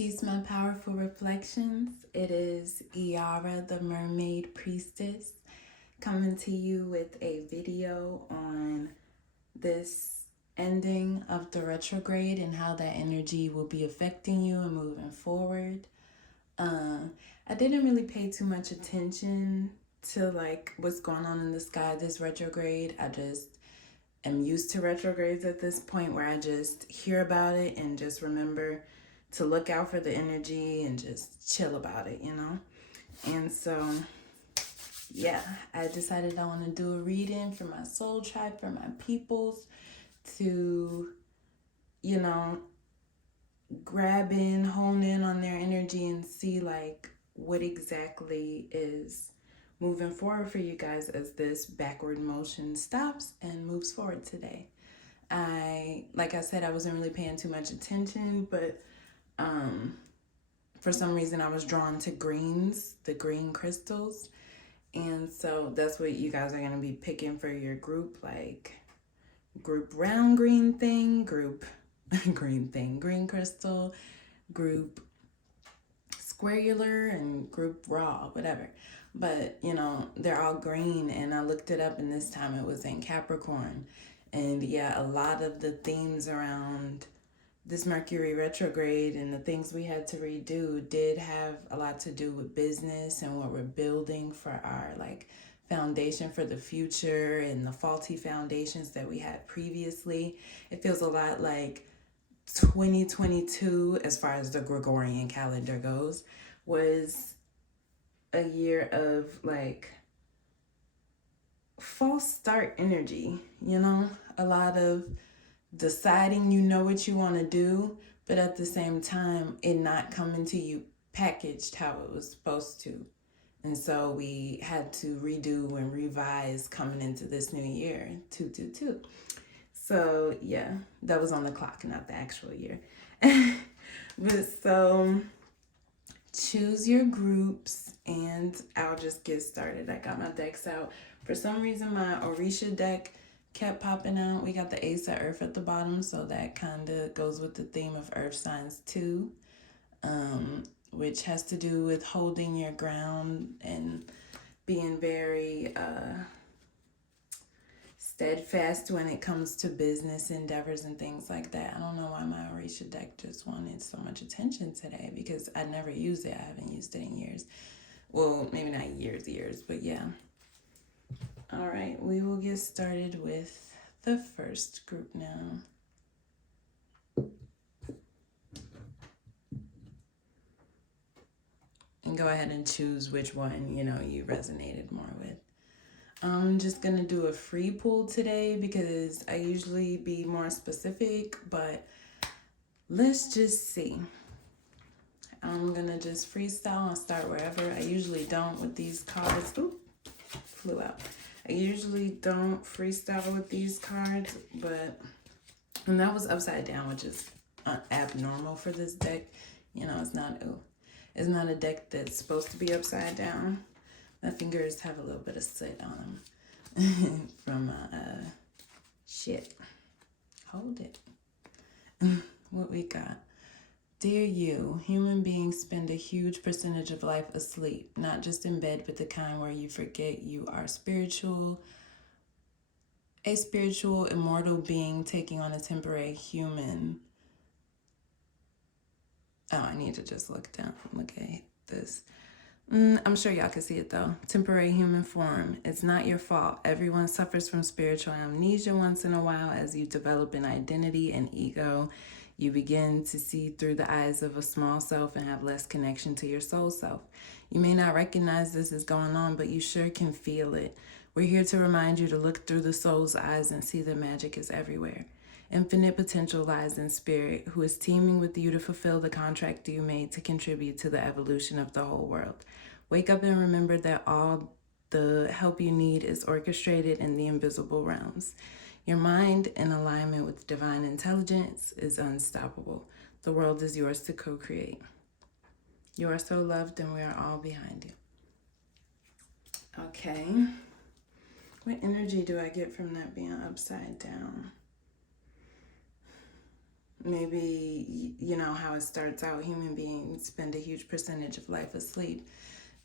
Peace, my powerful reflections. It is Iara, the Mermaid Priestess, coming to you with a video on this ending of the retrograde and how that energy will be affecting you and moving forward. I didn't really pay too much attention to what's going on in the sky this retrograde. I just am used to retrogrades at this point where I just hear about it and just remember to look out for the energy and just chill about it, And so, yeah, I decided I want to do a reading for my soul tribe, for my peoples, to, grab in, hone in on their energy and see what exactly is moving forward for you guys as this backward motion stops and moves forward today. Like I said, I wasn't really paying too much attention, but for some reason I was drawn to greens, the green crystals. And so that's what you guys are going to be picking for your group, group round green thing, group green thing, green crystal, group squarular, and group raw, whatever. But, they're all green, and I looked it up, and this time it was in Capricorn. And yeah, a lot of the themes around this Mercury retrograde and the things we had to redo did have a lot to do with business and what we're building for our foundation for the future and the faulty foundations that we had previously. It feels a lot like 2022, as far as the Gregorian calendar goes, was a year of false start energy, a lot of deciding what you want to do, but at the same time it not coming to you packaged how it was supposed to. And so we had to redo and revise coming into this new year, 222. So yeah, that was on the clock, not the actual year. But so choose your groups and I'll just get started. I got my decks out. For some reason, my Orisha deck kept popping out. We got the Ace of Earth at the bottom, so that kind of goes with the theme of Earth signs too, which has to do with holding your ground and being very steadfast when it comes to business endeavors and things like that. I don't know why my Orisha deck just wanted so much attention today, because I never used it. I haven't used it in years. Well, maybe not years, but yeah. All right, we will get started with the first group now. And go ahead and choose which one, you resonated more with. I'm just going to do a free pull today because I usually be more specific, but let's just see. I'm going to just freestyle and start wherever. I usually don't with these cards. Ooh, flew out. I usually don't freestyle with these cards, and that was upside down, which is abnormal for this deck. It's not a deck that's supposed to be upside down. My fingers have a little bit of soot on them from shit. Hold it. What we got? Dear you, human beings spend a huge percentage of life asleep, not just in bed, but the kind where you forget you are a spiritual immortal being taking on a temporary human. Oh, I need to just look at this. I'm sure y'all can see it though. Temporary human form. It's not your fault. Everyone suffers from spiritual amnesia once in a while. As you develop an identity and ego, you begin to see through the eyes of a small self and have less connection to your soul self. You may not recognize this is going on, but you sure can feel it. We're here to remind you to look through the soul's eyes and see that magic is everywhere. Infinite potential lies in spirit, who is teaming with you to fulfill the contract you made to contribute to the evolution of the whole world. Wake up and remember that all the help you need is orchestrated in the invisible realms. Your mind, in alignment with divine intelligence, is unstoppable. The world is yours to co-create. You are so loved, and we are all behind you. Okay. What energy do I get from that being upside down? Maybe, you know how it starts out, human beings spend a huge percentage of life asleep.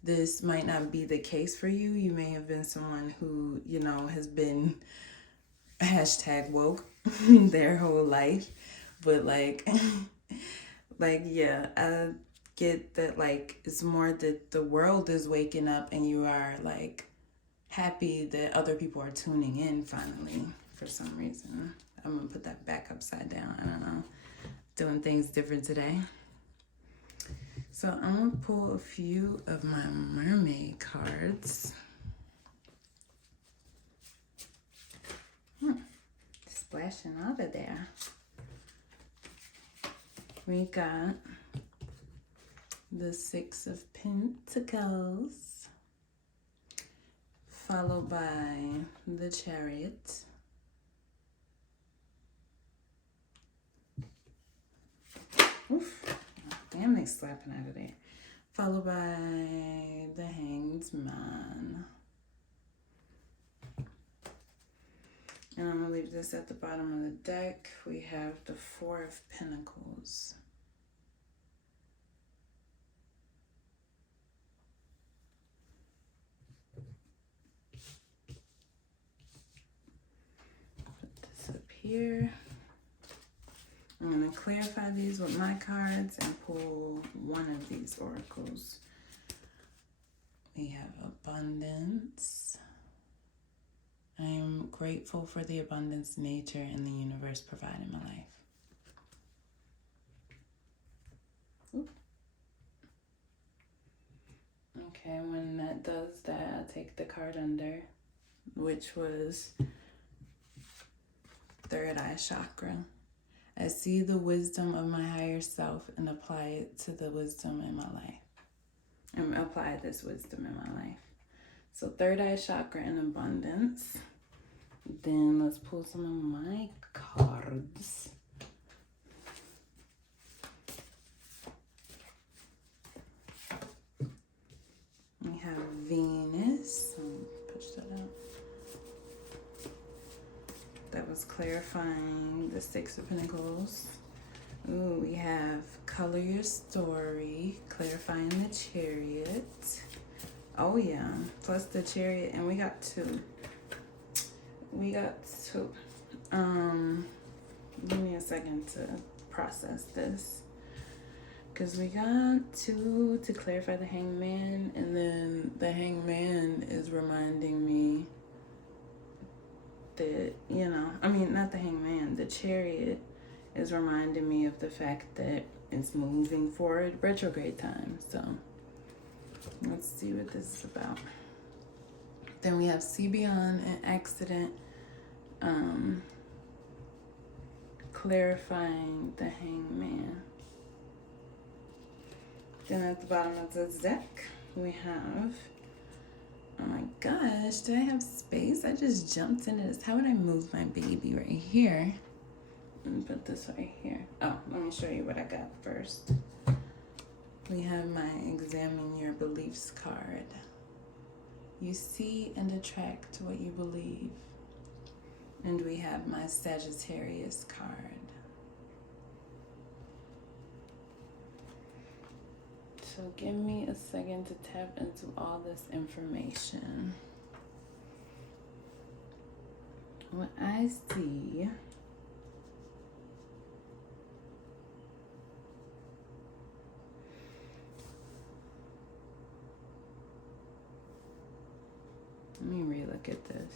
This might not be the case for you. You may have been someone who, you know, has been hashtag woke their whole life. But like, yeah, I get that, like, it's more that the world is waking up and you are like happy that other people are tuning in finally for some reason. I'm gonna put that back upside down. I don't know. Doing things different today. So I'm gonna pull a few of my mermaid cards. Splashing out of there. We got the Six of Pentacles, followed by the Chariot, oof, damn, they slapping out of there, followed by the Hanged Man. And I'm going to leave this at the bottom of the deck. We have the Four of Pentacles. Put this up here. I'm going to clarify these with my cards and pull one of these oracles. We have abundance. I am grateful for the abundance nature and the universe provide in my life. Oop. Okay, when that does that, I take the card under, which was third eye chakra. I see the wisdom of my higher self and apply it to the wisdom in my life. And apply this wisdom in my life. So third eye chakra and abundance. Then let's pull some of my cards. We have Venus. Push that out. That was clarifying the Six of Pentacles. Ooh, we have color your story, clarifying the Chariot. Oh yeah, plus the Chariot, and we got two. Give me a second to process this. Because we got two to clarify the Hangman, and then the Hangman is reminding me that, you know, I mean, not the Hangman, the Chariot is reminding me of the fact that it's moving forward retrograde time. So let's see what this is about. Then we have see beyond an accident, clarifying the Hangman. Then at the bottom of the deck, we have, oh my gosh, do I have space? I just jumped into this. How would I move my baby right here? And put this right here. Oh, let me show you what I got first. We have my examine your beliefs card. You see and attract what you believe. And we have my Sagittarius card. So give me a second to tap into all this information. What I see, let me relook at this.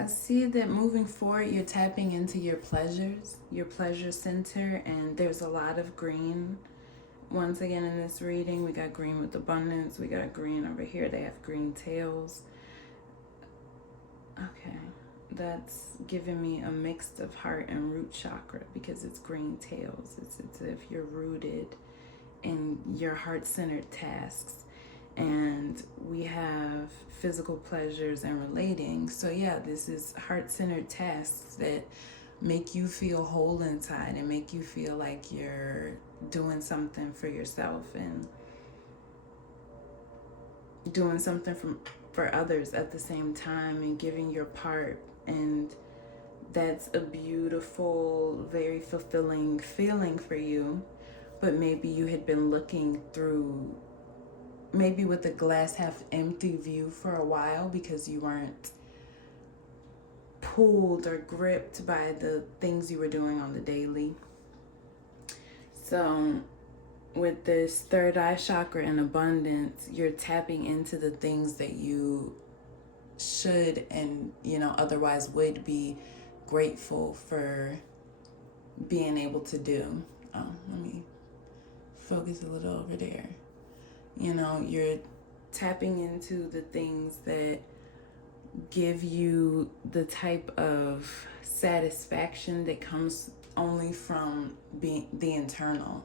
I see that moving forward, you're tapping into your pleasures, your pleasure center, and there's a lot of green. Once again, in this reading, we got green with abundance. We got green over here. They have green tails. Okay, that's giving me a mix of heart and root chakra because it's green tails. It's as if you're rooted in your heart-centered tasks. And we have physical pleasures and relating. So yeah, this is heart-centered tasks that make you feel whole inside and make you feel like you're doing something for yourself and doing something for others at the same time and giving your part. And that's a beautiful, very fulfilling feeling for you. But maybe you had been looking through, maybe with a glass half empty view for a while, because you weren't pulled or gripped by the things you were doing on the daily. So with this third eye chakra and abundance, you're tapping into the things that you should and, otherwise would be grateful for being able to do. Let me focus a little over there. You're tapping into the things that give you the type of satisfaction that comes only from being the internal,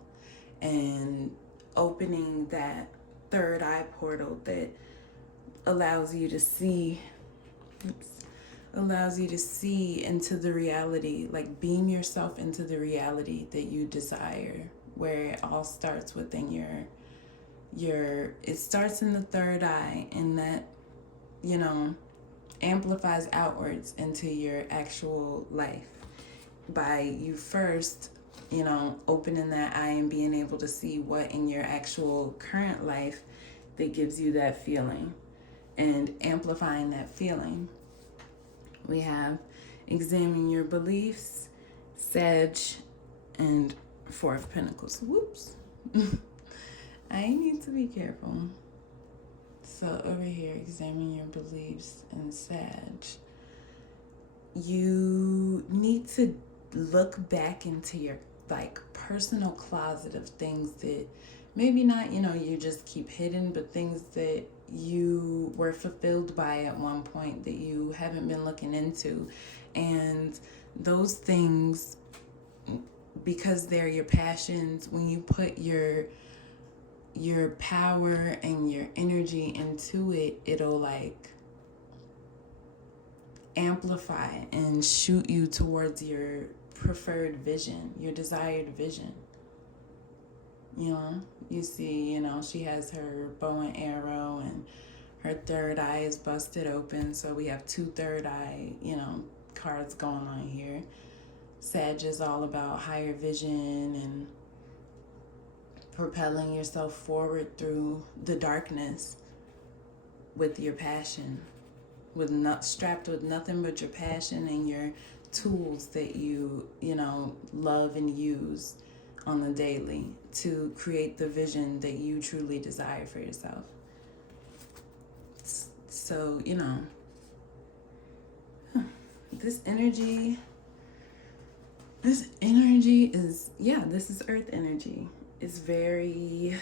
and opening that third eye portal that allows you to see into the reality, like beam yourself into the reality that you desire, where it all starts within it starts in the third eye, and that amplifies outwards into your actual life by you first opening that eye and being able to see what in your actual current life that gives you that feeling and amplifying that feeling. We have examine your beliefs, Sag, and Four of Pentacles. Whoops. I need to be careful. So over here, examine your beliefs and Sag. You need to look back into your personal closet of things that maybe not, you just keep hidden, but things that you were fulfilled by at one point that you haven't been looking into. And those things, because they're your passions, when you put your power and your energy into it, it'll amplify and shoot you towards your preferred vision, your desired vision. You see, she has her bow and arrow and her third eye is busted open. So we have two third eye, cards going on here. Sag is all about higher vision and propelling yourself forward through the darkness with your passion, strapped with nothing but your passion and your tools that you love and use on the daily to create the vision that you truly desire for yourself. So this energy is this is earth energy. It's very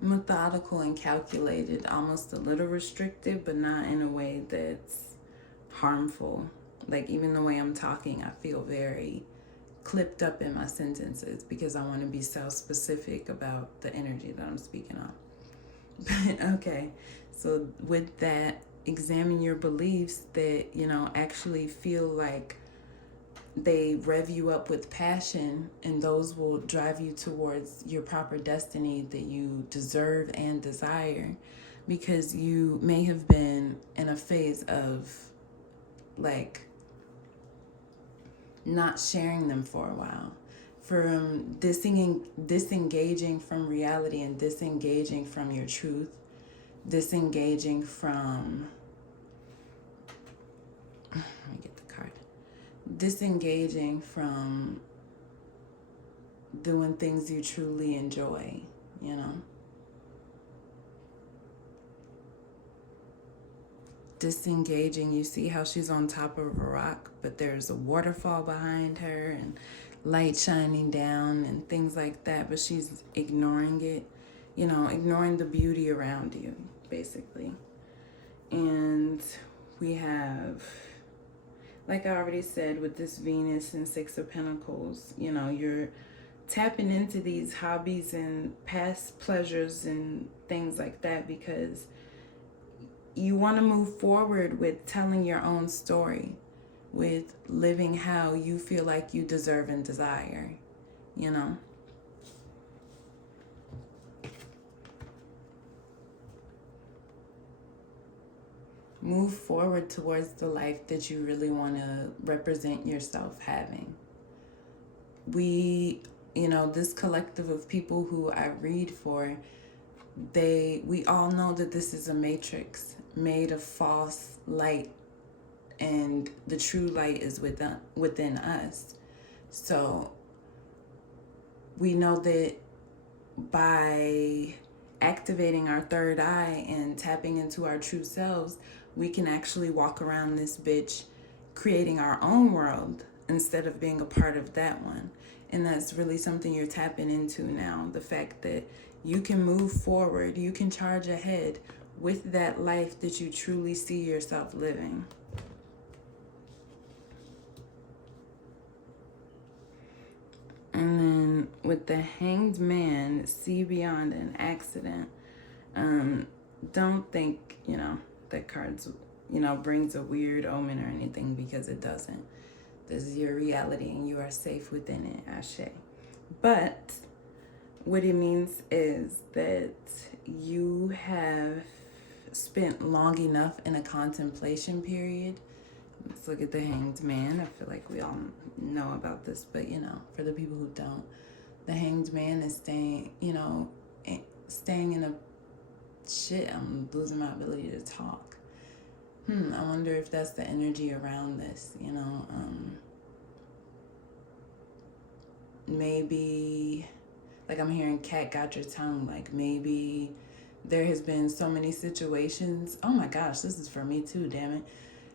methodical and calculated, almost a little restrictive, but not in a way that's harmful. Like even the way I'm talking, I feel very clipped up in my sentences because I want to be so specific about the energy that I'm speaking on. But okay, so with that, examine your beliefs that, actually feel like they rev you up with passion, and those will drive you towards your proper destiny that you deserve and desire, because you may have been in a phase of not sharing them for a while, from disengaging from reality and disengaging from your truth, disengaging from disengaging from doing things you truly enjoy, disengaging. You see how she's on top of a rock, but there's a waterfall behind her and light shining down and things like that, but she's ignoring it, ignoring the beauty around you, basically. And we have, like I already said, with this Venus and Six of Pentacles, you're tapping into these hobbies and past pleasures and things like that, because you want to move forward with telling your own story, with living how you feel like you deserve and desire, you know? Move forward towards the life that you really want to represent yourself having. This collective of people who I read for, we all know that this is a matrix made of false light, and the true light is within us. So we know that by activating our third eye and tapping into our true selves, we can actually walk around this bitch creating our own world instead of being a part of that one. And that's really something you're tapping into now. The fact that you can move forward, you can charge ahead with that life that you truly see yourself living. And then with the Hanged Man, see beyond an accident. Don't think, that cards, brings a weird omen or anything, because it doesn't. This is your reality and you are safe within it, Ashe. But what it means is that you have spent long enough in a contemplation period. Let's look at the Hanged Man. I feel like we all know about this, but for the people who don't, the Hanged Man is staying in a shit. I'm losing my ability to talk. I wonder if that's the energy around this, maybe, like I'm hearing cat got your tongue, like maybe there has been so many situations. Oh my gosh, this is for me too, damn it.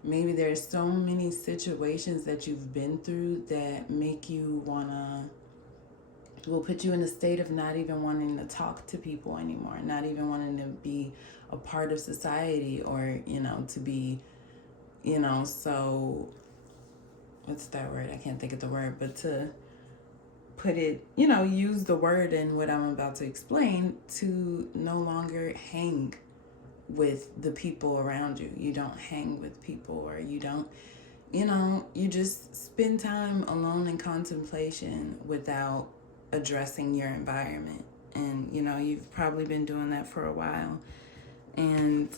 Maybe there's so many situations that you've been through that make you will put you in a state of not even wanting to talk to people anymore, not even wanting to be a part of society, or, to be, so, what's that word? I can't think of the word, but to put it, use the word in what I'm about to explain, to no longer hang with the people around you. You don't hang with people, or you don't, you just spend time alone in contemplation without addressing your environment. And, you've probably been doing that for a while. And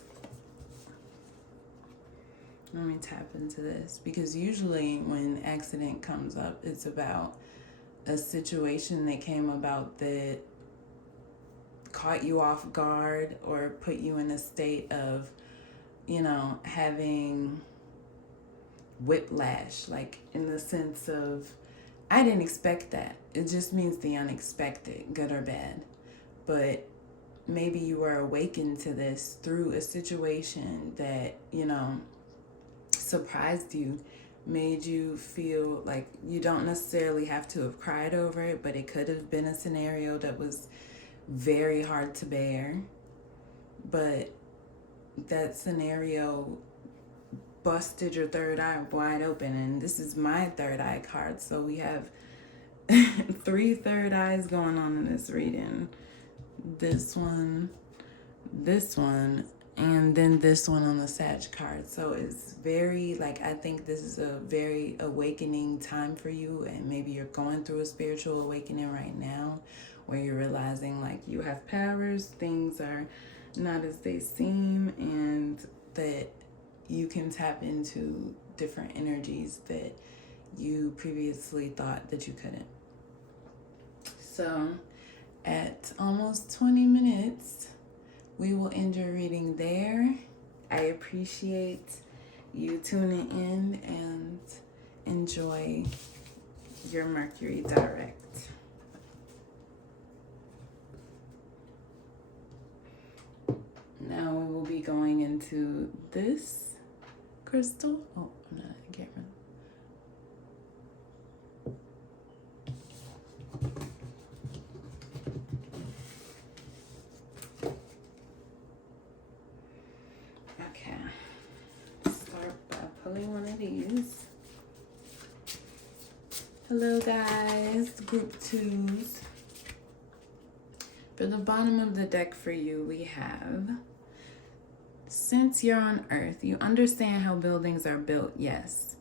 let me tap into this, because usually when accident comes up, it's about a situation that came about that caught you off guard or put you in a state of, having whiplash, like in the sense of, I didn't expect that. It just means the unexpected, good or bad. But maybe you were awakened to this through a situation that, surprised you, made you feel like you don't necessarily have to have cried over it, but it could have been a scenario that was very hard to bear. But that scenario busted your third eye wide open. And this is my third eye card. So we have 3 third eyes going on in this reading. This one, and then this one on the Sag card. So it's very, I think this is a very awakening time for you, and maybe you're going through a spiritual awakening right now, where you're realizing you have powers, things are not as they seem, and that you can tap into different energies that you previously thought that you couldn't. So at almost 20 minutes, we will end your reading there. I appreciate you tuning in, and enjoy your Mercury direct. Now we will be going into this crystal. Oh, I'm not, I can't remember. One of these. Hello guys, group twos. For the bottom of the deck for you, we have, since you're on Earth, you understand how buildings are built, yes.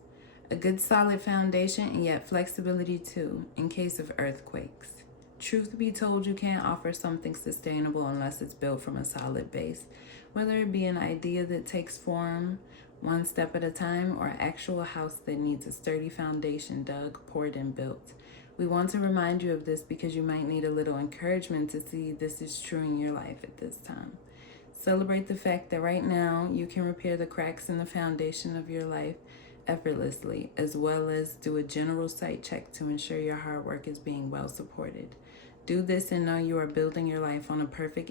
A good solid foundation and yet flexibility too, in case of earthquakes. Truth be told, you can't offer something sustainable unless it's built from a solid base, whether it be an idea that takes form one step at a time or an actual house that needs a sturdy foundation dug, poured, and built. We want to remind you of this because you might need a little encouragement to see this is true in your life at this time. Celebrate the fact that right now you can repair the cracks in the foundation of your life effortlessly, as well as do a general site check to ensure your hard work is being well supported. Do this and know you are building your life on a perfect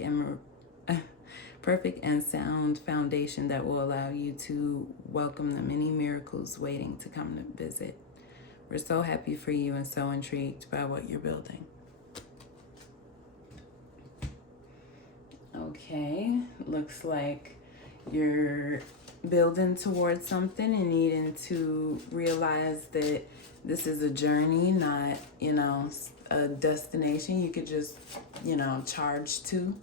and sound foundation that will allow you to welcome the many miracles waiting to come to visit. We're so happy for you and so intrigued by what you're building. Okay, looks like you're building towards something and needing to realize that this is a journey, not, a destination you could just, charge to.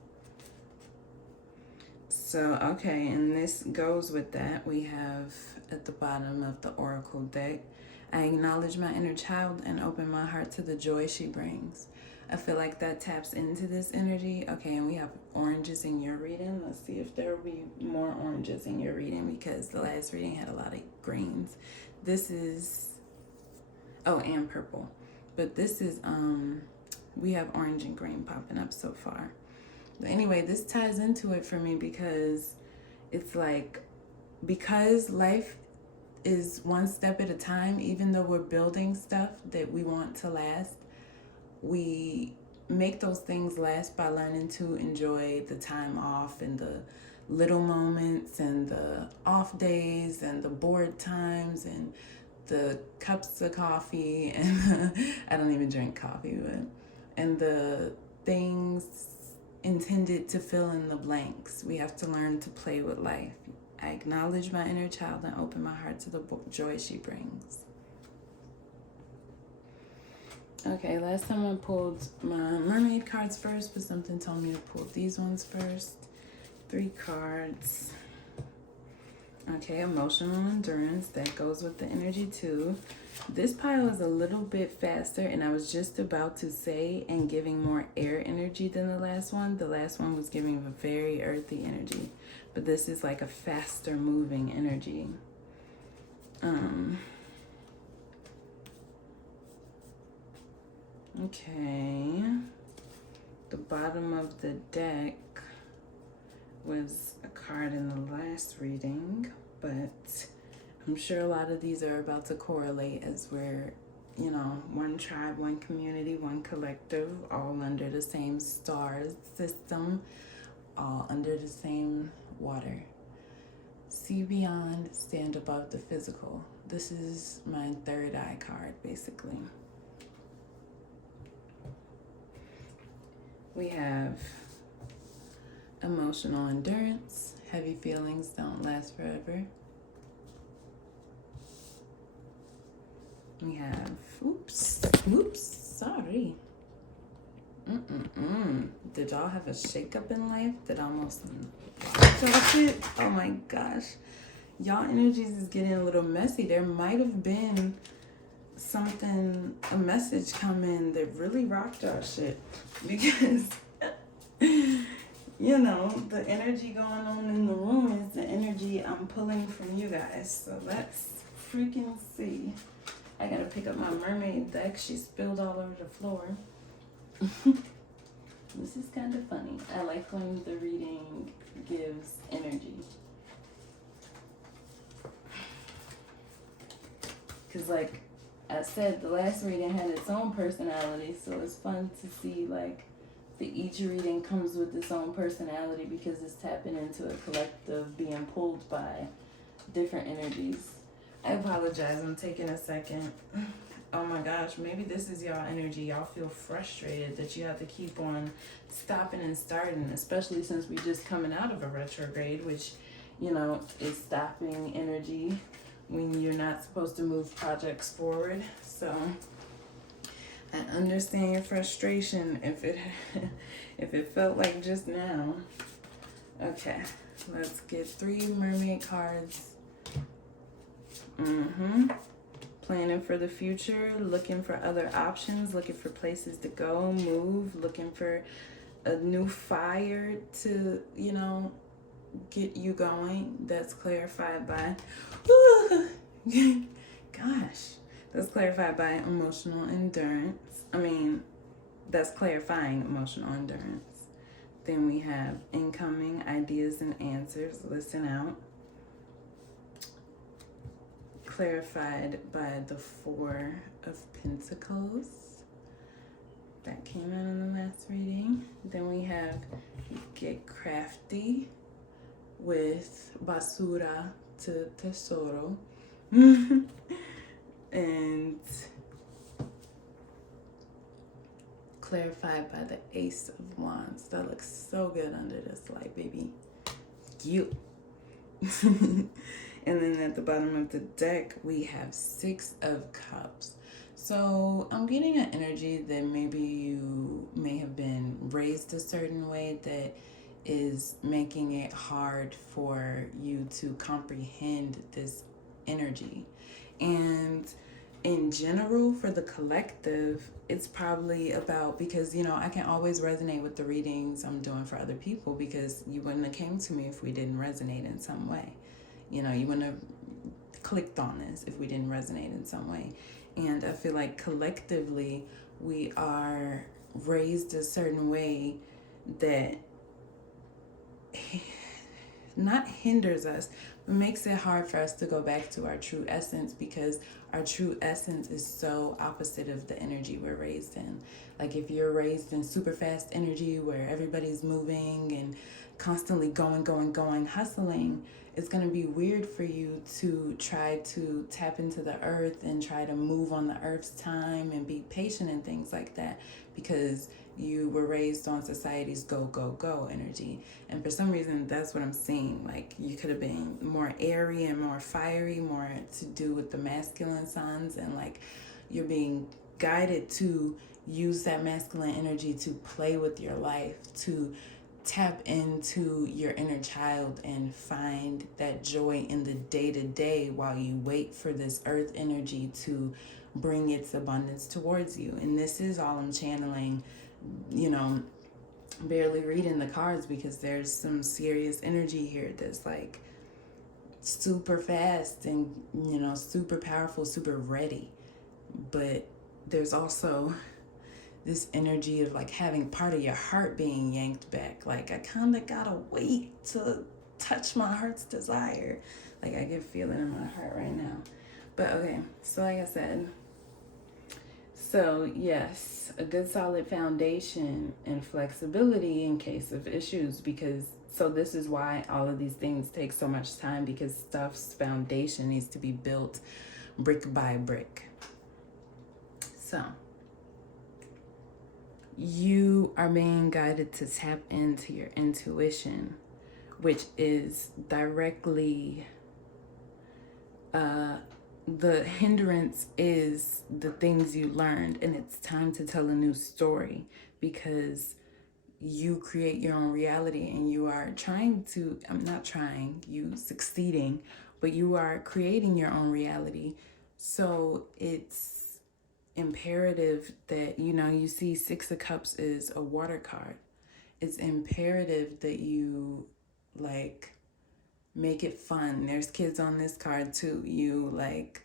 So, okay, and this goes with that. We have at the bottom of the Oracle deck, I acknowledge my inner child and open my heart to the joy she brings. I feel like that taps into this energy. Okay, and we have oranges in your reading. Let's see if there will be more oranges in your reading because the last reading had a lot of greens. This is, and purple. But this is, we have orange and green popping up so far. But anyway, this ties into it for me because it's like, because life is one step at a time, even though we're building stuff that we want to last, we make those things last by learning to enjoy the time off and the little moments and the off days and the bored times and the cups of coffee and I don't even drink coffee, and the things intended to fill in the blanks. We have to learn to play with life. I acknowledge my inner child and open my heart to the joy she brings. Okay, last time I pulled my mermaid cards first, but something told me to pull these ones first. 3 cards. Okay, emotional endurance. That goes with the energy too. This pile is a little bit faster, and I was just about to say, and giving more air energy than the last one. The last one was giving a very earthy energy, but this is like a faster moving energy. Okay, the bottom of the deck was a card in the last reading, but I'm sure a lot of these are about to correlate as we're, one tribe, one community, one collective, all under the same star system, all under the same water. See beyond, stand above the physical. This is my third eye card, basically. We have emotional endurance. Heavy feelings don't last forever. We have, sorry. Did y'all have a shakeup in life that almost knocked y'all shit? Oh my gosh. Y'all energies is getting a little messy. There might have been a message come in that really rocked our shit because the energy going on in the room is the energy I'm pulling from you guys. So let's freaking see. I gotta pick up my mermaid deck. She spilled all over the floor. This is kind of funny. I like when the reading gives energy. Because like I said, the last reading had its own personality, so it's fun to see like that each reading comes with its own personality because it's tapping into a collective being pulled by different energies. I apologize, I'm taking a second. Oh my gosh, maybe this is y'all energy. Y'all feel frustrated that you have to keep on stopping and starting, especially since we're just coming out of a retrograde, which, is stopping energy when you're not supposed to move projects forward. So I understand your frustration if it if it felt like just now. Okay, let's get 3 mermaid cards. Planning for the future, looking for other options, looking for places to go, move, looking for a new fire to, you know, get you going. That's clarified by, gosh, that's clarified by emotional endurance. That's clarifying emotional endurance. Then we have incoming ideas and answers. Listen out. Clarified by the 4 of Pentacles. That came out in the last reading. Then we have get crafty with basura to tesoro. And clarified by the Ace of Wands. That looks so good under this light, baby. You. And then at the bottom of the deck, we have 6 of Cups. So I'm getting an energy that maybe you may have been raised a certain way that is making it hard for you to comprehend this energy. And in general, for the collective, it's probably about, because, you know, I can always resonate with the readings I'm doing for other people, because you wouldn't have came to me if we didn't resonate in some way. You know, you wouldn't have clicked on this if we didn't resonate in some way. And I feel like collectively we are raised a certain way that not hinders us, but makes it hard for us to go back to our true essence, because our true essence is so opposite of the energy we're raised in. Like if you're raised in super fast energy where everybody's moving and constantly going, hustling, it's going to be weird for you to try to tap into the earth and try to move on the earth's time and be patient and things like that, because you were raised on society's go energy. And for some reason, that's what I'm seeing. Like you could have been more airy and more fiery, more to do with the masculine signs, and like you're being guided to use that masculine energy to play with your life, to tap into your inner child and find that joy in the day-to-day while you wait for this earth energy to bring its abundance towards you. And this is all I'm channeling, you know, barely reading the cards, because there's some serious energy here that's like super fast and, you know, super powerful, super ready. But there's also this energy of like having part of your heart being yanked back. Like I kind of gotta wait to touch my heart's desire. Like I can feel it in my heart right now. But okay, so like I said, so yes, a good solid foundation and flexibility in case of issues, because so this is why all of these things take so much time, because stuff's foundation needs to be built brick by brick. So you are being guided to tap into your intuition, which is directly the hindrance is the things you learned, and it's time to tell a new story, because you create your own reality, and you are you succeeding, but you are creating your own reality. So it's imperative that, you know, you see 6 of Cups is a water card. It's imperative that you like make it fun. There's kids on this card too. You like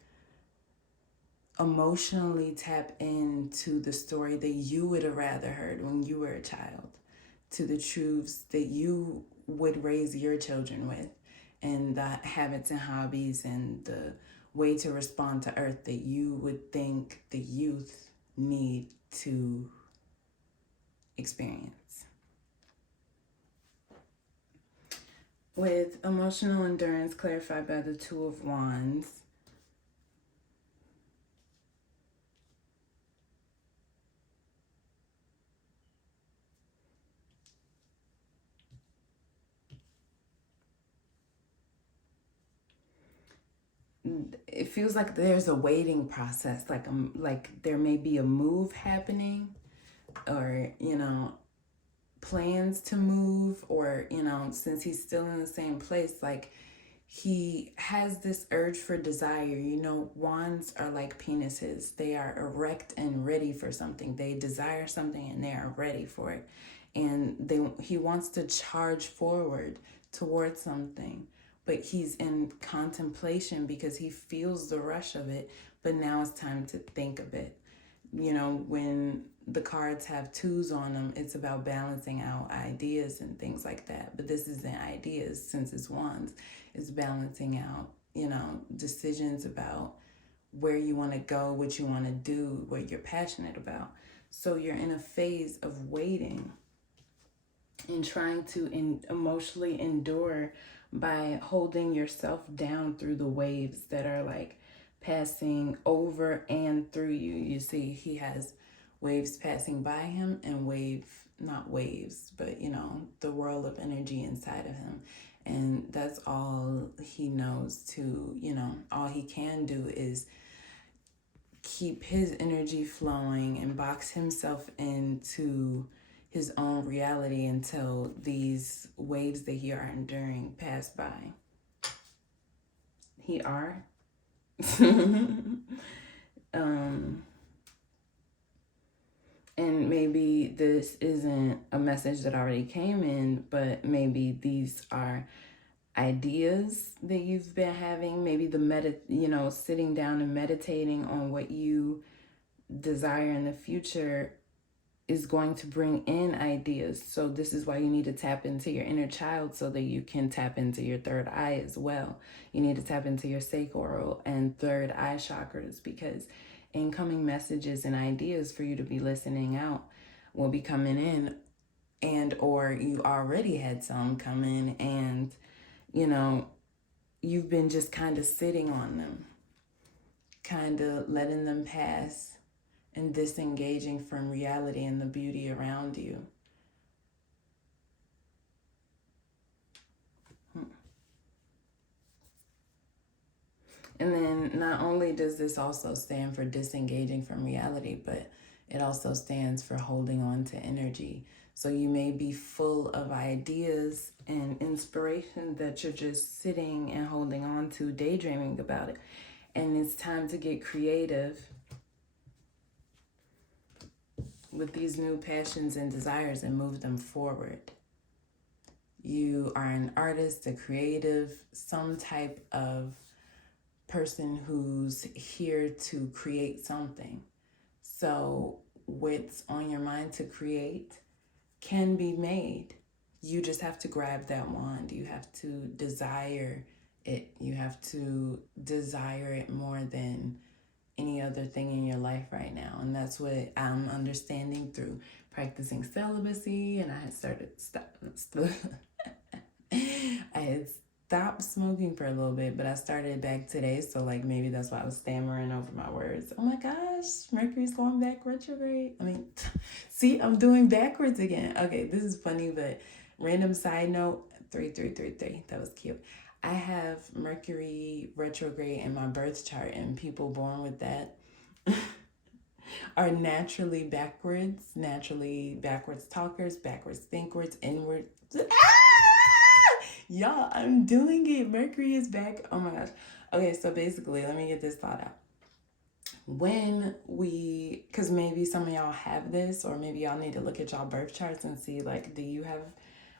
emotionally tap into the story that you would have rather heard when you were a child, to the truths that you would raise your children with, and the habits and hobbies and the way to respond to earth that you would think the youth need to experience. With emotional endurance clarified by the 2 of Wands, it feels like there's a waiting process, like there may be a move happening, or plans to move, or since he's still in the same place, like he has this urge for desire. Wands are like penises. They are erect and ready for something. They desire something and they are ready for it, and he wants to charge forward towards something, but he's in contemplation because he feels the rush of it. But now it's time to think of it. When the cards have twos on them, it's about balancing out ideas and things like that. But this isn't ideas, since it's wands. It's balancing out, decisions about where you want to go, what you want to do, what you're passionate about. So you're in a phase of waiting and trying to emotionally endure by holding yourself down through the waves that are like passing over and through you. You see, he has waves passing by him and not waves, but the whirl of energy inside of him. And that's all he knows to, all he can do is keep his energy flowing and box himself into his own reality until these waves that he are enduring pass by. He are. And maybe this isn't a message that already came in, but maybe these are ideas that you've been having. Maybe sitting down and meditating on what you desire in the future is going to bring in ideas. So this is why you need to tap into your inner child, so that you can tap into your third eye as well. You need to tap into your sacral and third eye chakras, because incoming messages and ideas for you to be listening out will be coming in, and or you already had some come in, and you've been just kind of sitting on them, kind of letting them pass and disengaging from reality and the beauty around you. And then not only does this also stand for disengaging from reality, but it also stands for holding on to energy. So you may be full of ideas and inspiration that you're just sitting and holding on to, daydreaming about it. And it's time to get creative with these new passions and desires and move them forward. You are an artist, a creative, some type of person who's here to create something. So what's on your mind to create can be made. You just have to grab that wand. You have to desire it. You have to desire it more than any other thing in your life right now. And that's what I'm understanding through practicing celibacy. And I had stopped smoking for a little bit, but I started back today. So like maybe that's why I was stammering over my words. Oh my gosh, Mercury's going back retrograde. See, I'm doing backwards again. Okay, this is funny, but random side note, 3333. That was cute. I have Mercury retrograde in my birth chart, and people born with that are naturally backwards talkers, backwards thinkers, inward. Y'all, I'm doing it. Mercury is back. Oh my gosh. Okay, so basically, let me get this thought out. Because maybe some of y'all have this, or maybe y'all need to look at y'all birth charts and see, like, do you have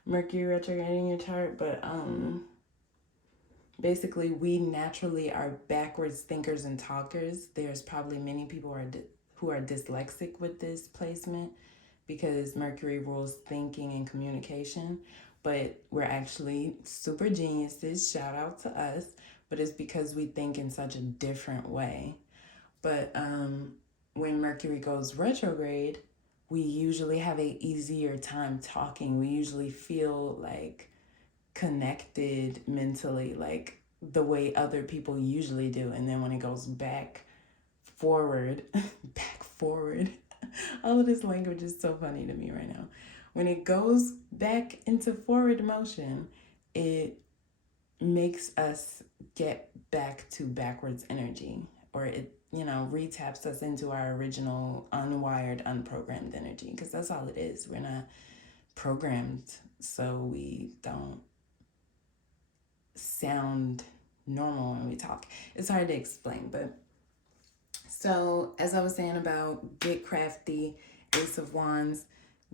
Mercury retrograde in your chart? But basically, we naturally are backwards thinkers and talkers. There's probably many people who are dyslexic with this placement, because Mercury rules thinking and communication. But we're actually super geniuses. Shout out to us. But it's because we think in such a different way. But when Mercury goes retrograde, we usually have an easier time talking. We usually feel like connected mentally, like the way other people usually do. And then when it goes back forward, all of this language is so funny to me right now. When it goes back into forward motion, it makes us get back to backwards energy, or it, retaps us into our original unwired, unprogrammed energy, because that's all it is. We're not programmed, so we don't sound normal when we talk. It's hard to explain, but so as I was saying about get crafty, Ace of Wands,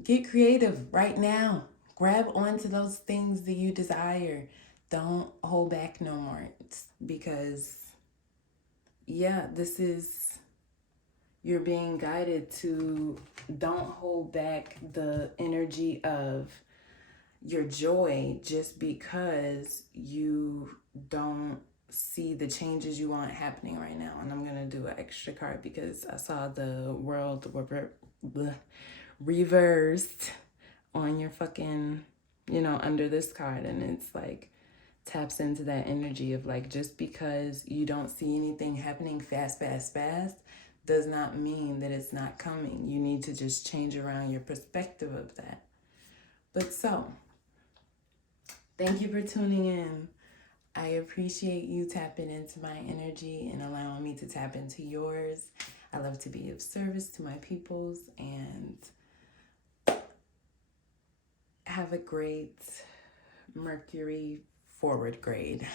get creative right now. Grab onto those things that you desire. Don't hold back no more, because this is, you're being guided to don't hold back the energy of your joy just because you don't see the changes you want happening right now. And I'm going to do an extra card because I saw the world reversed on your fucking, under this card. And it's like, taps into that energy of like, just because you don't see anything happening fast does not mean that it's not coming. You need to just change around your perspective of that. But so, thank you for tuning in. I appreciate you tapping into my energy and allowing me to tap into yours. I love to be of service to my peoples, and have a great Mercury forward grade.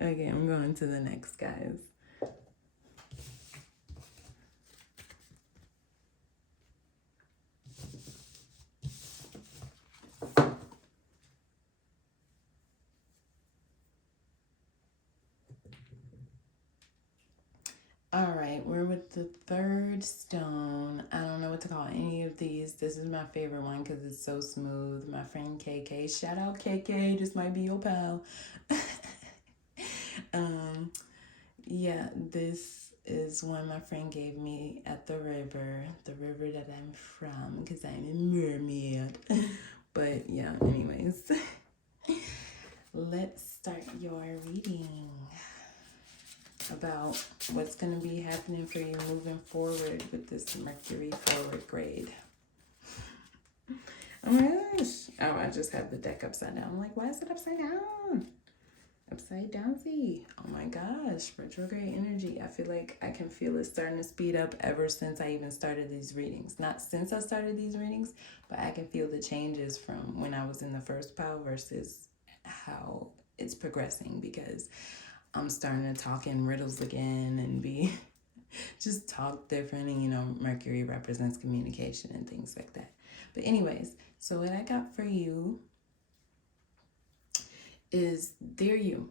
Okay, I'm going to the next, guys. All right, we're with the third stone. I don't know what to call any of these. This is my favorite one because it's so smooth. My friend KK, shout out KK, this might be your pal. This is one my friend gave me at the river that I'm from, because I'm a mermaid. But yeah, anyways, let's start your reading about what's going to be happening for you moving forward with this Mercury forward grade. Oh my gosh. Oh, I just have the deck upside down. I'm like, why is it upside down? Upside downsy. Oh my gosh. Retrograde energy. I feel like I can feel it starting to speed up ever since I even started these readings. Not since I started these readings, but I can feel the changes from when I was in the first pile versus how it's progressing, because I'm starting to talk in riddles again and be just talk different. And, Mercury represents communication and things like that. But anyways, so what I got for you is, dear you,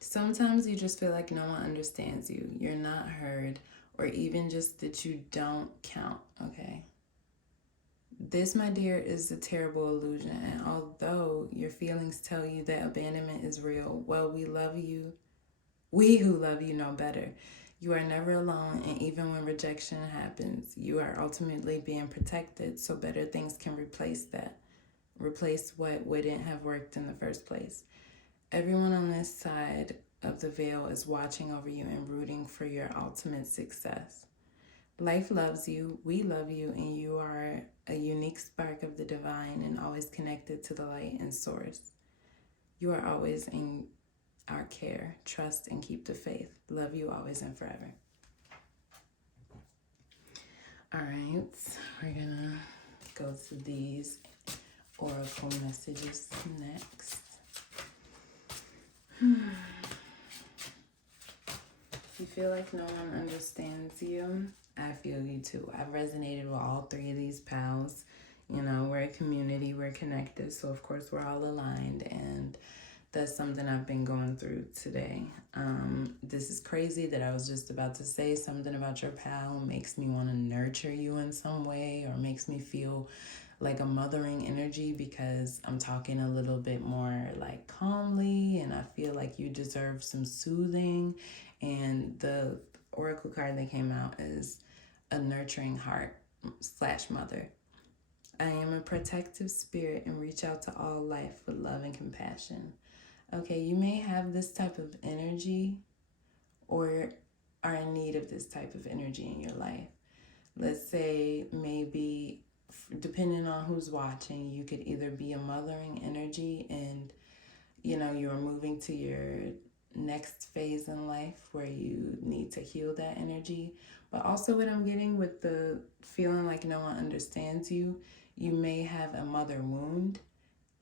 sometimes you just feel like no one understands you. You're not heard, or even just that you don't count, okay? This, my dear, is a terrible illusion. And although your feelings tell you that abandonment is real, well, we love you. We who love you know better. You are never alone, and even when rejection happens, you are ultimately being protected, so better things can replace that. Replace what wouldn't have worked in the first place. Everyone on this side of the veil is watching over you and rooting for your ultimate success. Life loves you, we love you, and you are a unique spark of the divine and always connected to the light and source. You are always in our care. Trust and keep the faith. Love you always and forever. All right, we're gonna go to these oracle messages next. You feel like no one understands you? I feel you too. I've resonated with all three of these pals. We're a community, we're connected, so of course we're all aligned, and that's something I've been going through today. This is crazy that I was just about to say something about your pal makes me want to nurture you in some way, or makes me feel like a mothering energy, because I'm talking a little bit more like calmly, and I feel like you deserve some soothing. And the oracle card that came out is a nurturing heart / mother. I am a protective spirit and reach out to all life with love and compassion. Okay, you may have this type of energy, or are in need of this type of energy in your life. Let's say maybe, depending on who's watching, you could either be a mothering energy and you know, you're moving to your next phase in life where you need to heal that energy. But also what I'm getting with the feeling like no one understands you, you may have a mother wound,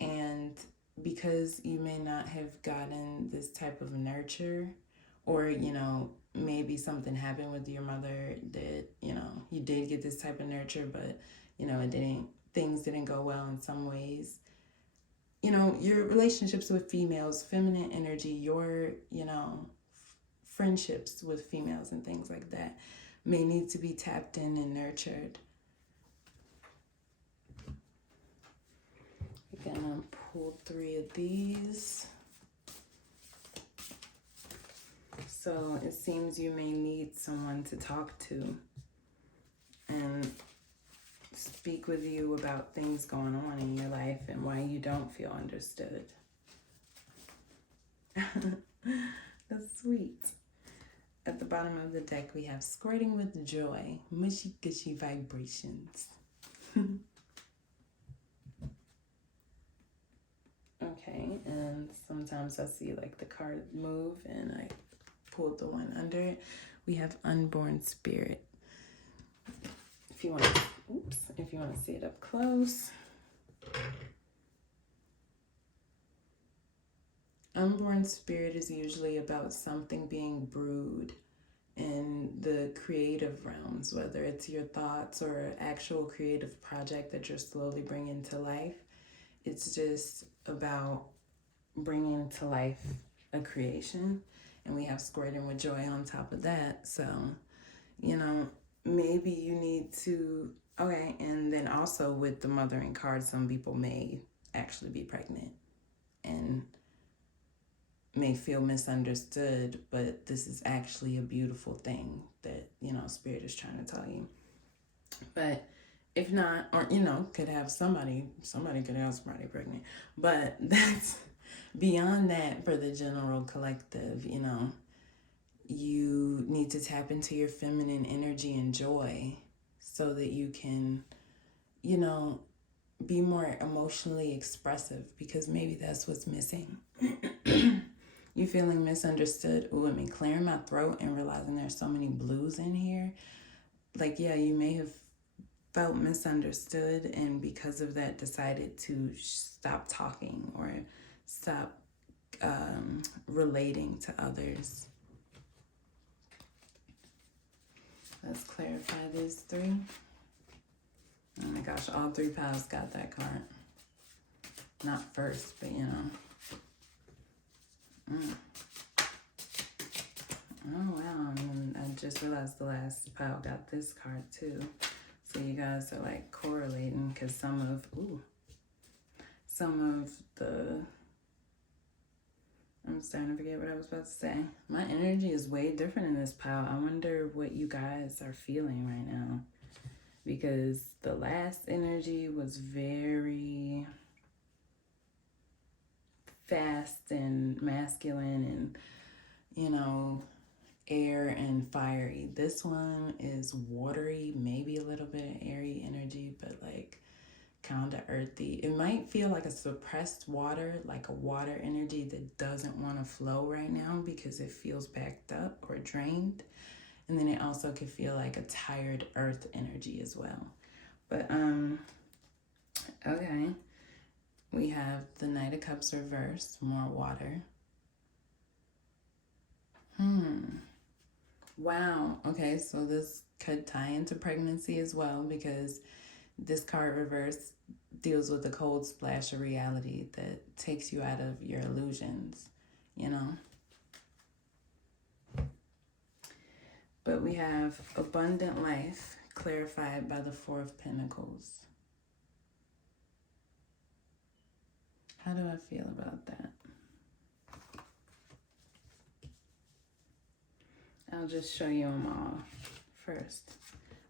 and because you may not have gotten this type of nurture, or, you know, maybe something happened with your mother that, you know, you did get this type of nurture, but, you know, things didn't go well in some ways. You know, your relationships with females, feminine energy, your, you know, friendships with females and things like that may need to be tapped in and nurtured. We're gonna pull 3 of these. So it seems you may need someone to talk to and speak with you about things going on in your life and why you don't feel understood. That's sweet. At the bottom of the deck, we have squirting with joy, mushy gushy vibrations. Okay, and sometimes I see like the card move and I pulled the one under it. We have unborn spirit. If you want to see it up close. Unborn spirit is usually about something being brewed in the creative realms, whether it's your thoughts or an actual creative project that you're slowly bringing to life. It's just about bringing to life a creation. And we have squirting with joy on top of that. So, you know, maybe you need to, okay, and then also with the mothering card, some people may actually be pregnant and may feel misunderstood, but this is actually a beautiful thing that, you know, Spirit is trying to tell you. But if not, or, you know, could have somebody could have somebody pregnant, but that's beyond that. For the general collective, you know, you need to tap into your feminine energy and joy so that you can, you know, be more emotionally expressive, because maybe that's what's missing. You feeling misunderstood. Ooh, I mean, clearing my throat and realizing there's so many blues in here. Like, yeah, you may have felt misunderstood, and because of that decided to stop talking or stop relating to others. Let's clarify these 3. Oh my gosh, all 3 piles got that card. Not first, but you know. Oh wow, and I just realized the last pile got this card too. So you guys are like correlating, because some of the, I'm starting to forget what I was about to say. My energy is way different in this pile. I wonder what you guys are feeling right now, because the last energy was very fast and masculine and, you know, air and fiery. This one is watery, maybe a little bit of airy energy, but like kind of earthy. It might feel like a suppressed water, like a water energy that doesn't want to flow right now because it feels backed up or drained. And then it also could feel like a tired earth energy as well. But okay, we have the Knight of Cups reversed, more water. Wow. Okay, so this could tie into pregnancy as well, because this card reverse deals with the cold splash of reality that takes you out of your illusions, you know. But we have abundant life clarified by the 4 of Pentacles. How do I feel about that? I'll just show you them all. First,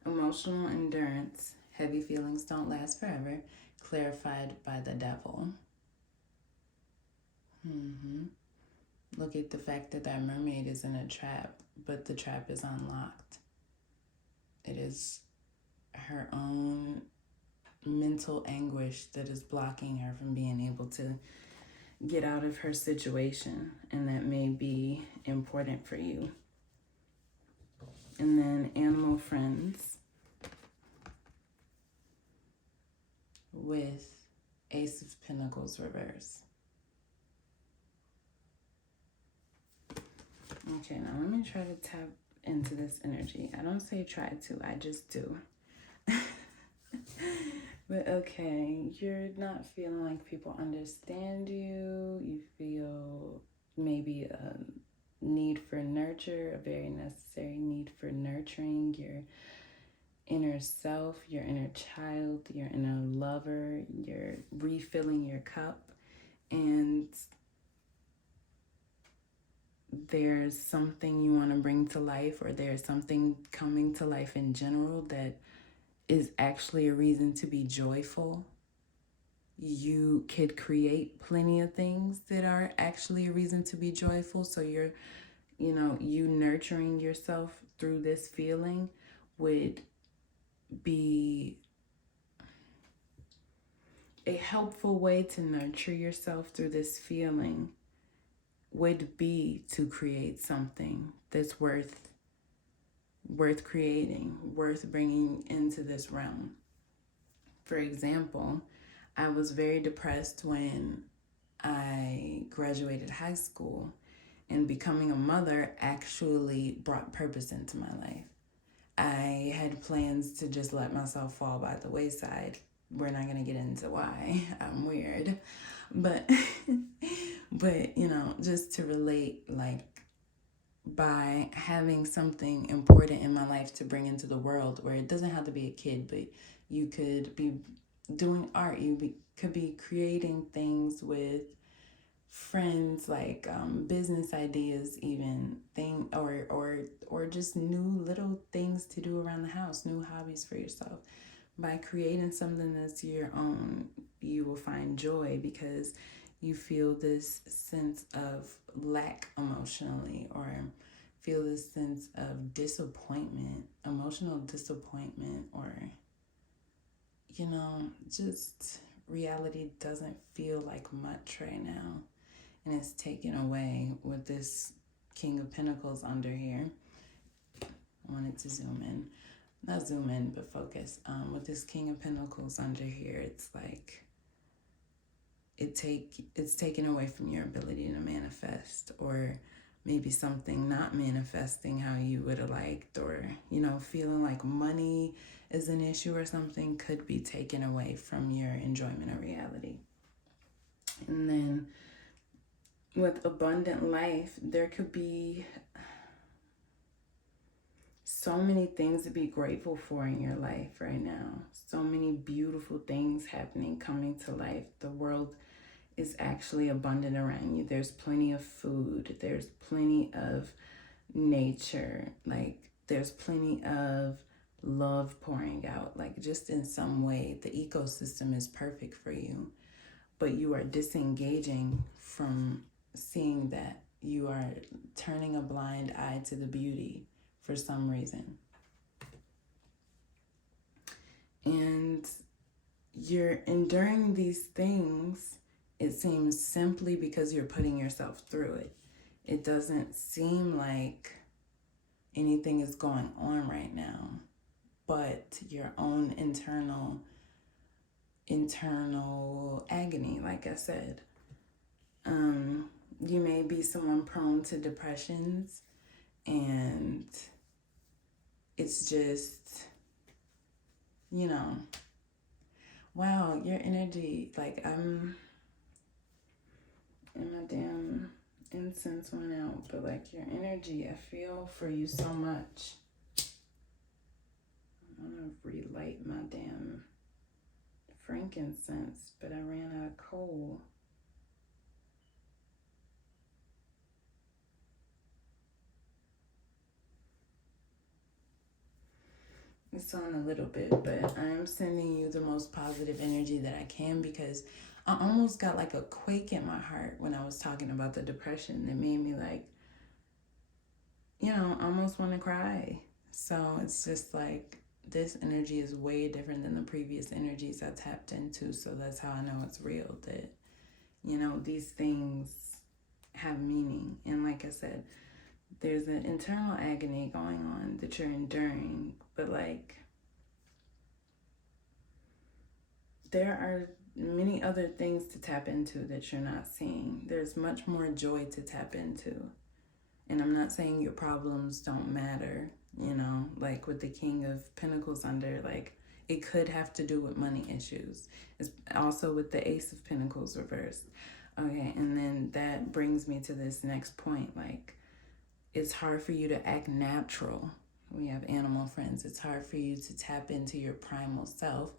emotional endurance. Heavy feelings don't last forever. Clarified by the Devil. Look at the fact that that mermaid is in a trap, but the trap is unlocked. It is her own mental anguish that is blocking her from being able to get out of her situation, and that may be important for you. And then animal friends with Ace of Pentacles reverse. Okay, now let me try to tap into this energy. I don't say try to, I just do. But okay, you're not feeling like people understand you. You feel maybe a need for nurture, a very necessary need for nurturing your inner self, your inner child, your inner lover. You're refilling your cup, and there's something you want to bring to life, or there's something coming to life in general that is actually a reason to be joyful. You could create plenty of things that are actually a reason to be joyful. So you're, you nurturing yourself through this feeling would be a helpful way to nurture yourself through this feeling would be to create something that's worth creating, worth bringing into this realm. For example, I was very depressed when I graduated high school, and becoming a mother actually brought purpose into my life. I had plans to just let myself fall by the wayside. We're not going to get into why. I'm weird. But, just to relate, like, by having something important in my life to bring into the world, where it doesn't have to be a kid, but you could be doing art, could be creating things with friends, like business ideas, even or just new little things to do around the house, new hobbies for yourself. By creating something that's your own, you will find joy, because you feel this sense of lack emotionally, or feel this sense of disappointment, emotional disappointment, or, just reality doesn't feel like much right now. And it's taken away with this King of Pentacles under here. I wanted to zoom in. Not zoom in, but focus. With this King of Pentacles under here, it's like it's taken away from your ability to manifest, or maybe something not manifesting how you would have liked, or feeling like money is an issue or something could be taken away from your enjoyment of reality. And then with abundant life, there could be so many things to be grateful for in your life right now. So many beautiful things happening, coming to life. The world is actually abundant around you. There's plenty of food. There's plenty of nature. Like, there's plenty of love pouring out. Like, just in some way, the ecosystem is perfect for you. But you are disengaging from seeing that. You are turning a blind eye to the beauty for some reason. And you're enduring these things, it seems, simply because you're putting yourself through it. It doesn't seem like anything is going on right now, but your own internal agony, like I said. You may be someone prone to depressions, and it's just, wow, your energy, like, and my damn incense went out, but like, your energy, I feel for you so much. I want to relight my damn frankincense, but I ran out of coal. It's on a little bit, but I'm sending you the most positive energy that I can, because I almost got like a quake in my heart when I was talking about the depression. It made me like, almost want to cry. So it's just like, this energy is way different than the previous energies I tapped into. So that's how I know it's real, that, these things have meaning. And like I said, there's an internal agony going on that you're enduring, but like there are many other things to tap into that you're not seeing. There's much more joy to tap into. And I'm not saying your problems don't matter, like with the King of Pentacles under, like it could have to do with money issues. It's also with the Ace of Pentacles reversed. Okay, and then that brings me to this next point. Like, it's hard for you to act natural. We have animal friends. It's hard for you to tap into your primal self,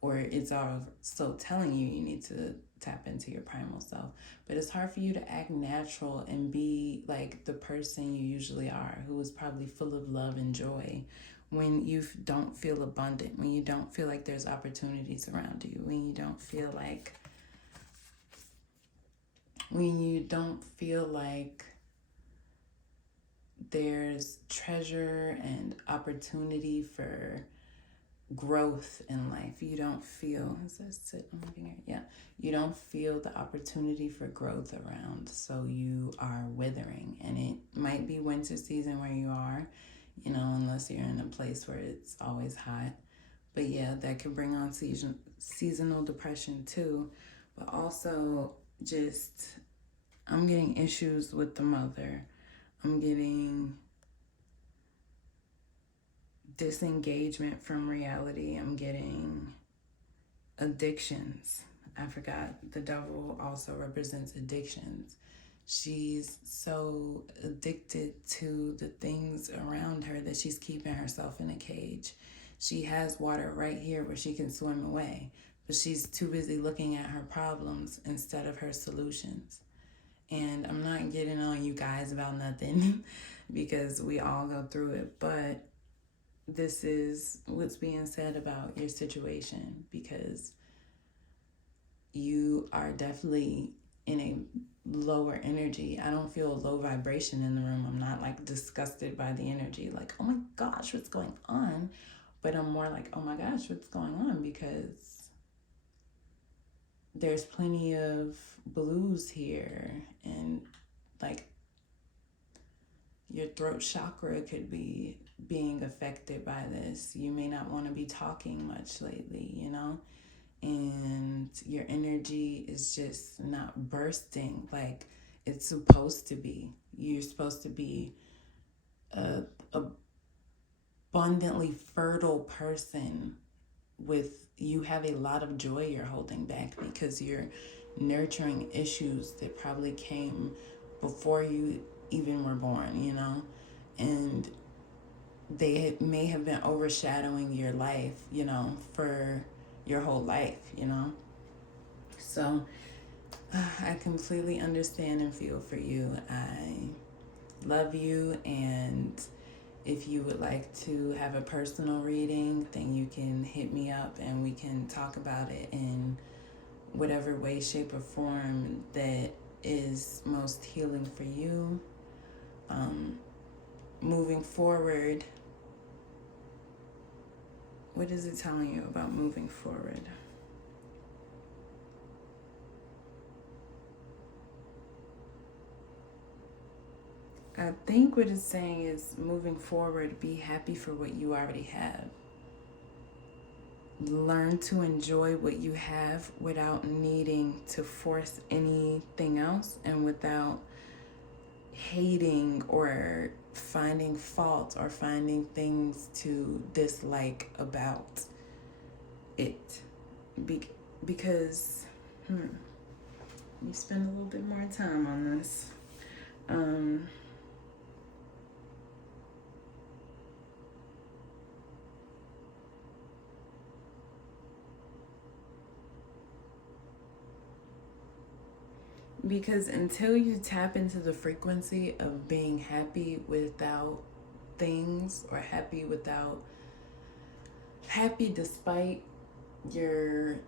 or it's also telling you need to tap into your primal self. But it's hard for you to act natural and be like the person you usually are, who is probably full of love and joy, when you don't feel abundant, when you don't feel like there's opportunities around you, when you don't feel like there's treasure and opportunity for growth in life. You don't feel, you don't feel the opportunity for growth around, so you are withering. And it might be winter season where you are, unless you're in a place where it's always hot. But yeah, that could bring on seasonal depression too. But also just, I'm getting issues with the mother. I'm getting disengagement from reality. I'm getting addictions. I forgot the devil also represents addictions. She's so addicted to the things around her that she's keeping herself in a cage. She has water right here where she can swim away, but she's too busy looking at her problems instead of her solutions. And I'm not getting on you guys about nothing because we all go through it, but this is what's being said about your situation, because you are definitely in a lower energy. I don't feel a low vibration in the room. I'm not like disgusted by the energy, like, oh my gosh, what's going on? But I'm more like, oh my gosh, what's going on? Because there's plenty of blues here, and like your throat chakra could be being affected by this. You may not want to be talking much lately, and your energy is just not bursting like it's supposed to be. You're supposed to be a abundantly fertile person you have a lot of joy you're holding back because you're nurturing issues that probably came before you even were born, and they may have been overshadowing your life, for your whole life, So I completely understand and feel for you. I love you, and if you would like to have a personal reading, then you can hit me up and we can talk about it in whatever way, shape, or form that is most healing for you. Moving forward, what is it telling you about moving forward? I think what it's saying is, moving forward, be happy for what you already have. Learn to enjoy what you have without needing to force anything else, and without hating or finding fault or finding things to dislike about it. Because let me spend a little bit more time on this. Because until you tap into the frequency of being happy without things, or happy despite your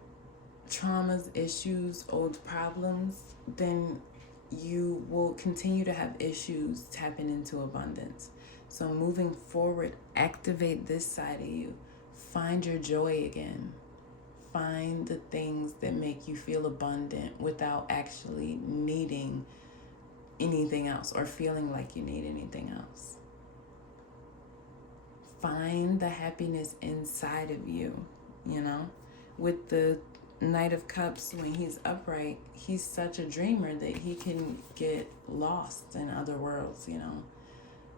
traumas, issues, old problems, then you will continue to have issues tapping into abundance. So moving forward, activate this side of you. Find your joy again. find the things that make you feel abundant without actually needing anything else or feeling like you need anything else. Find the happiness inside of you, you know? With the Knight of Cups, when he's upright, he's such a dreamer that he can get lost in other worlds, you know,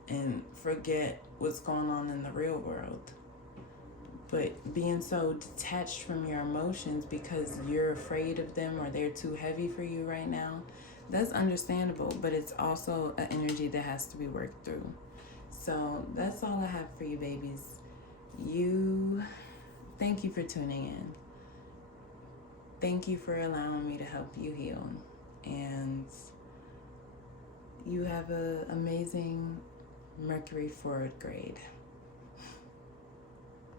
and forget what's going on in the real world. But being so detached from your emotions because you're afraid of them or they're too heavy for you right now, that's understandable, but it's also an energy that has to be worked through. So that's all I have for you, babies. Thank you for tuning in. Thank you for allowing me to help you heal. And you have an amazing Mercury forward grade.